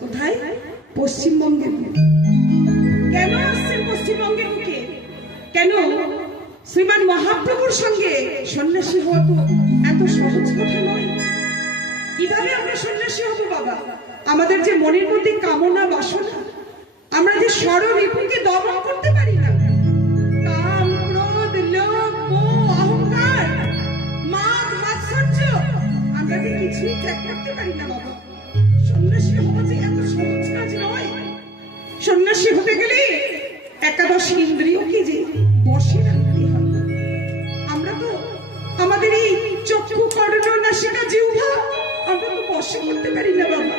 কোথায়? পশ্চিমবঙ্গে। কেন আসছেন পশ্চিমবঙ্গের বুকে? কেন? শ্রীমান মহাপ্রভুর সঙ্গে সন্ন্যাসী হওয়া তো এত সহজ কথা নয়। কিভাবে আমরা সন্ন্যাসী হব বাবা? আমাদের যে মনের মধ্যে কামনা বাসনা, আমরা যে ষড়রিপুকে দমন করতে পারি না, কাম, ক্রোধ, লোভ, মোহ, অহংকার, মাদ, মাৎসর্য, আমরা যে কিছুই ত্যাগ করতে পারি না বাবা। সন্ন্যাসী হওয়া যে এত সহজ কাজ নয়। সন্ন্যাসী হতে গেলে একাদশ ইন্দ্রিয়কে যে বশে রাখতে হবে। আমরা তো আমাদের এই চক্ষু, কর্ণ, নাসিকা, জিহ্বা আমরা তো বশে করতে পারি না বাবা।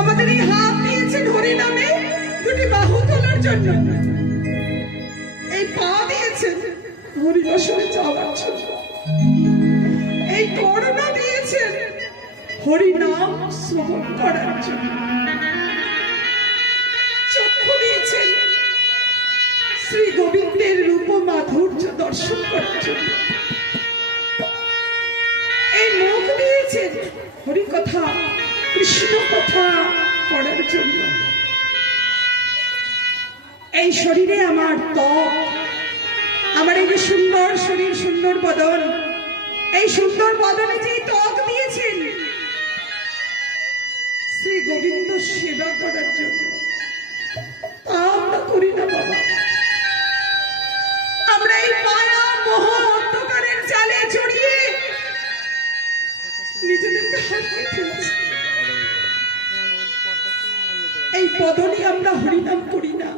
আমাদের এই হাত দিয়েছেন হরি নামে দুটি বাহু তোলার জন্য, এই পা দিয়েছেন হরি বসনে যাওয়ার জন্য, এই কর্ণ দিয়েছেন হরি নাম শ্রবণ করার জন্য, চক্ষু দিয়েছেন শ্রী গোবিন্দের রূপ মাধুর্য দর্শন করার জন্য, এই মুখ দিয়েছেন হরি কথা, কৃষ্ণ কথা করার জন্য। এই শরীরে আমার ত্বক, আমার এই যে সুন্দর শরীর, সুন্দর বদন, এই সুন্দর বদনে যে ত্বক দিয়েছেন শ্রী গোবিন্দ সেবা করার জন্য, তা আমরা করি না বাবা। আমরা এই মায়া মোহ অন্ধকারের জালে জড়িয়ে নিজেদেরকে হারিয়ে ফেলছি। এই বদনে আমরা হরিনাম করি না,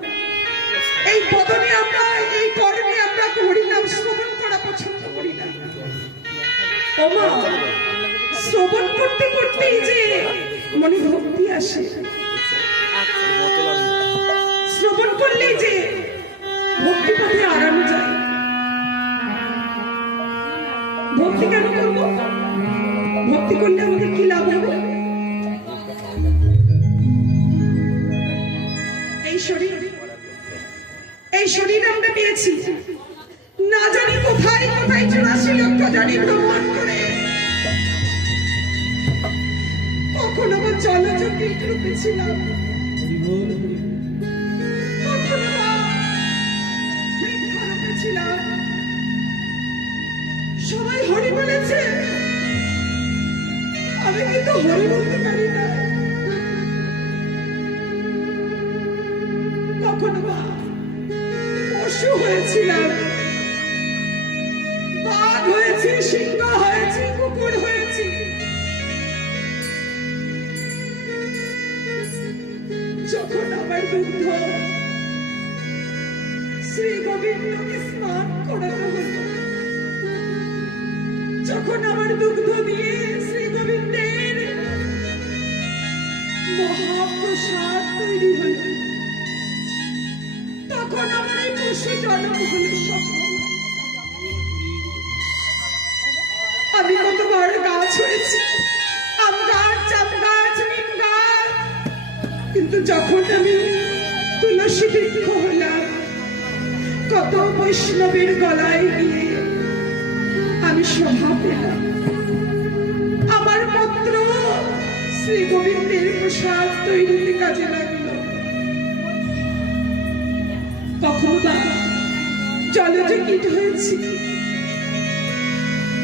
এই বদনে আমরা, এই কর্মে আমরা হরিনাম শ্রবণ করা পছন্দ করি না। ওমা, শ্রবণ করতে করতেই যে মনে ভক্তি আসে, শ্রবণ করলেই যে ভক্তি পথে আগানো যায়। ভক্তি কেন করব? ভক্তি করলে আমাদের কি লাভ হবে? এই শরীর আমরা পেয়েছি না জানি কোথায় কোথায় 84 লক্ষ জানি ভ্রমণ করে, কখনো বা জলজ কীট রূপে ছিলাম, কখনো বা বৃক্ষ রূপে ছিলাম। সবাই হরি বলেছে, আমি কিন্তু হরি বলতে পারি না। কখনো বা পশু হয়েছিলাম, বাঘ হয়েছি, সিংহ হয়েছি, কুকুর হয়েছি। যখন আমার দুগ্ধ শ্রী গোবিন্দকে স্নান করানো হতো, যখন আমার দুগ্ধ দিয়ে শ্রী গোবিন্দের মহাপ্রসাদ তৈরি হল, তখন আমার এই পশু জন্ম হলে সফল। আমি কতবার গাছ হয়েছি, আম গাছ, জাম গাছ, নিম গাছ, কিন্তু যখন আমি তুলসী বৃক্ষ হলাম, কত বৈষ্ণবের গলায় গিয়ে আমি শোভা পেলাম। আমার পত্র শ্রী গোবিন্দের প্রসাদ তৈরিতে কাজে লাগলো। কখনো বা জলজ কীট হয়েছি,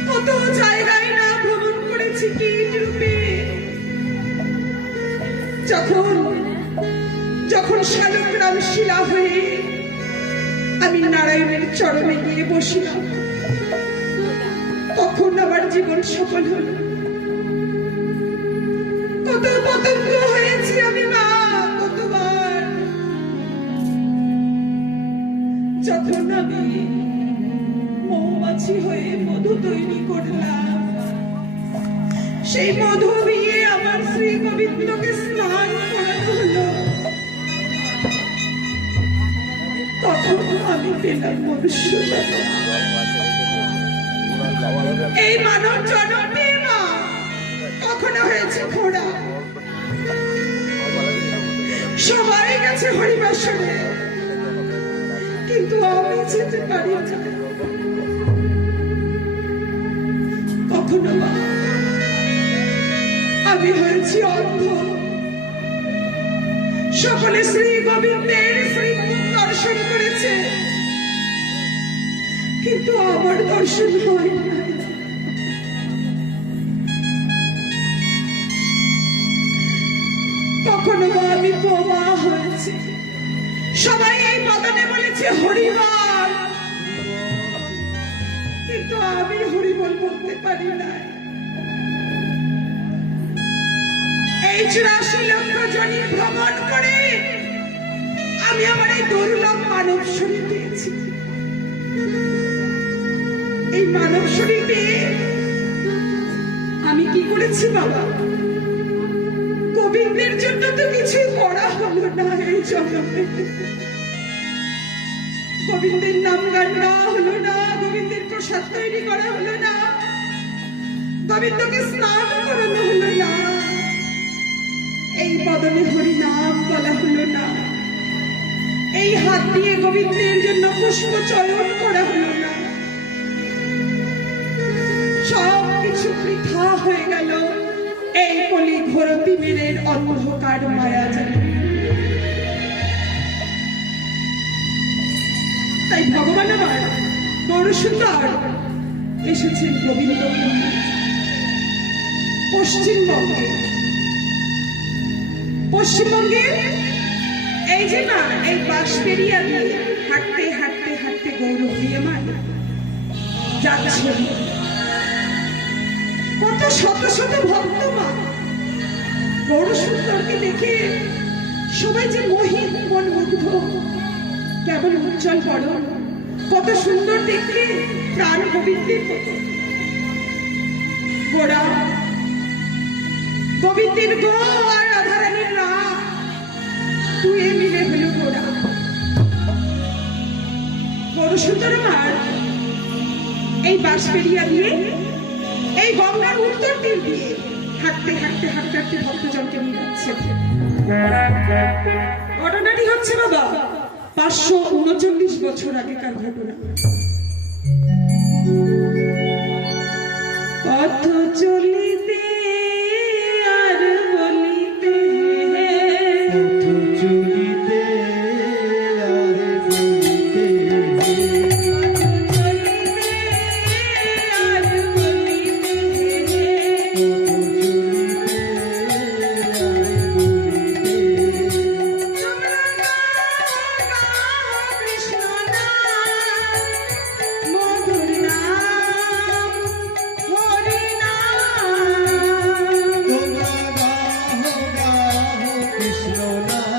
কত জায়গায় না ভ্রমণ করেছি কীট রূপে। যখন শালগ্রাম শিলা হয়ে আমি নারায়ণের চরণে গিয়ে বসিলাম, তখন আমার জীবন সফল হল। কত পতঙ্গ হয়েছি আমি মা, কতবার। যখন আমি মৌমাছি হয়ে মধু তৈরি করলাম, সেই মধু দিয়ে আমার শ্রী গোবিন্দকে স্নান করানো হলো, তখন আমি পেলাম মনুষ্য জন্ম। এই মানব জন্ম পেয়ে মা কখনো হয়েছে ঘোড়া। সবাই গেছে হরিবাসনে, কিন্তু আমি যেতে পারি না। কখনো বা আমি হয়েছি অন্ধ, সকলে শ্রী গোবিন্দের শ্রীমুখ দর্শন করেছে, কিন্তু আমার দর্শন হয় না। কখনো বা আমি বোমা হয়েছি, সবাই এই বদনে বলেছে হরিবল, কিন্তু আমি হরিবল বলতে পারি না। এই 84 লক্ষ জনি ভ্রমণ করে আমি আমার এই দুর্লভ মানব শরীর পেয়েছি। এই মানব শরীর পেয়ে আমি কি করেছি বাবা? গোবিন্দের জন্য তো কিছুই করা হলো না এই জন্মে। গোবিন্দের নাম গান গাওয়া হলো না, গোবিন্দের প্রসাদ তৈরি করা হলো না, গোবিন্দকে স্নান করানো হলো না, এই বদনে হরি নাম বলা হলো না, এই হাত দিয়ে গোবিন্দের জন্য পুষ্প চয়ন করা হলো না। সব কিছু বৃথা হয়ে গেল এই কলি ঘোর তিমিরের অন্ধকার মায়া জালে। তাই ভগবান আমার বড় সুন্দর এসেছেন গোবিন্দ পশ্চিমবঙ্গে। পশ্চিমবঙ্গের এই যে না, এই বাঁশবেড়িয়া দিয়ে হাঁটতে হাঁটতে হাঁটতে গৌরব দিয়ে মা যাচ্ছে, কত শত শত ভক্ত মা গৌর সুন্দরকে দেখে সবাই যে মোহিত মন মুগ্ধ, কেমন উজ্জ্বল বড়, কত সুন্দর দেখতে, প্রাণ গোবিন্দের মতো। গোড়া গোবিন্দের গো আর রাধারানীর রা দুয়ে মিলে হলো গোড়া। গৌর সুন্দর আমার এই বাঁশবেড়িয়া দিয়ে, এই গঙ্গার উত্তর তীর দিয়ে হাঁটতে হাঁটতে হাঁটতে হাঁটতে ভক্তজনকে নিয়ে যাচ্ছে। ঘটনাটি হচ্ছে বাবা 539 বছর আগেকার ঘটনা। পথ চলিতে আর বলিতে, পথ চলিতে আর বলিতে, আর বলিতে কৃষ্ণ নাম, মধুর নাম, হরি নাম। তোমরা গাও গাও কৃষ্ণ নাম,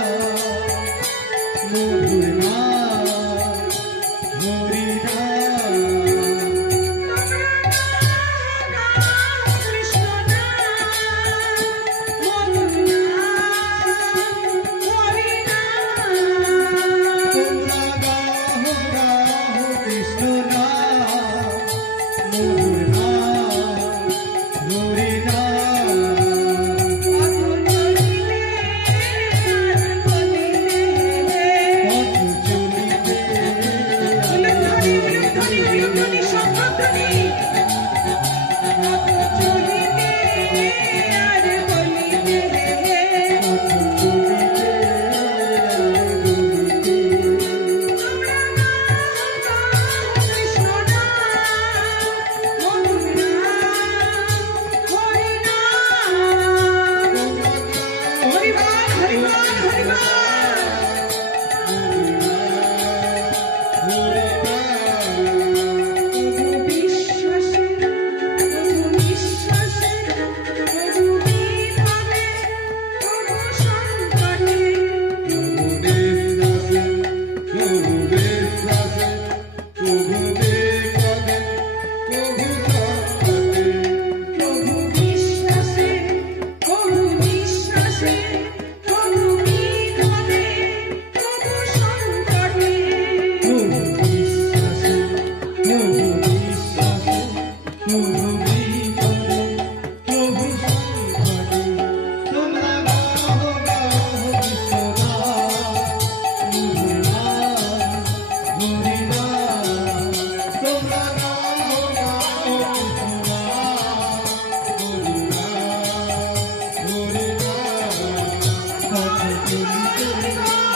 চলিতে